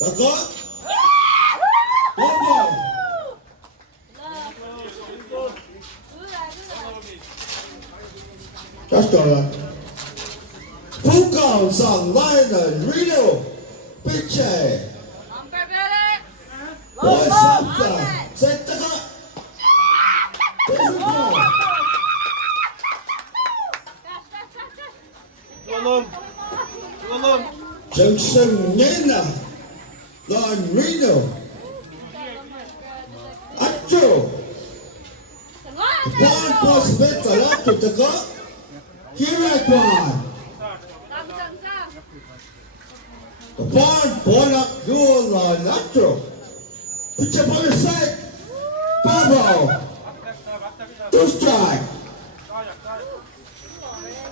Teka. Pohkdang. That's all. Pohkdang sang Reno. Pitche. Boy Samsa. Say teka. Junction Nena. Lon Reno. Acho. Kwan prospect alato teka. Here kwan. Kwan bolak yul alato. Pitcha on the side. Babo. Two strike.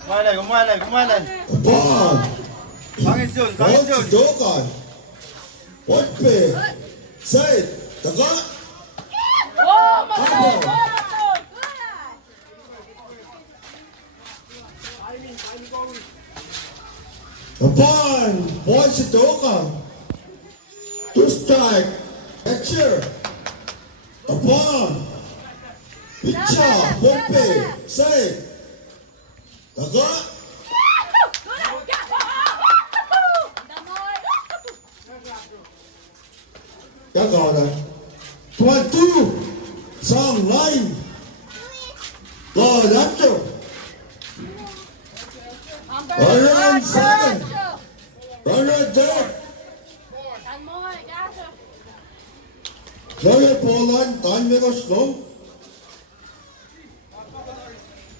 Kumain lên. Kwan. Bangin soon. What's Dogon? What pay? Say, teka. Babo. Upon voice Dogon. Two strike. Catcher. Upon. Pitcher. Pompe. Say. Teka. Các gọi là 22 song line rồi đáp cho rồi second rồi third rồi ball line time make us slow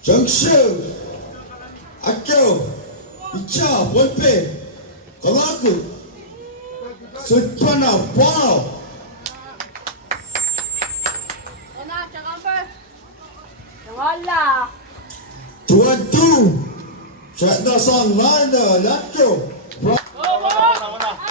junction acho icha wolpe kalaku sutpana ball 22 set the song line left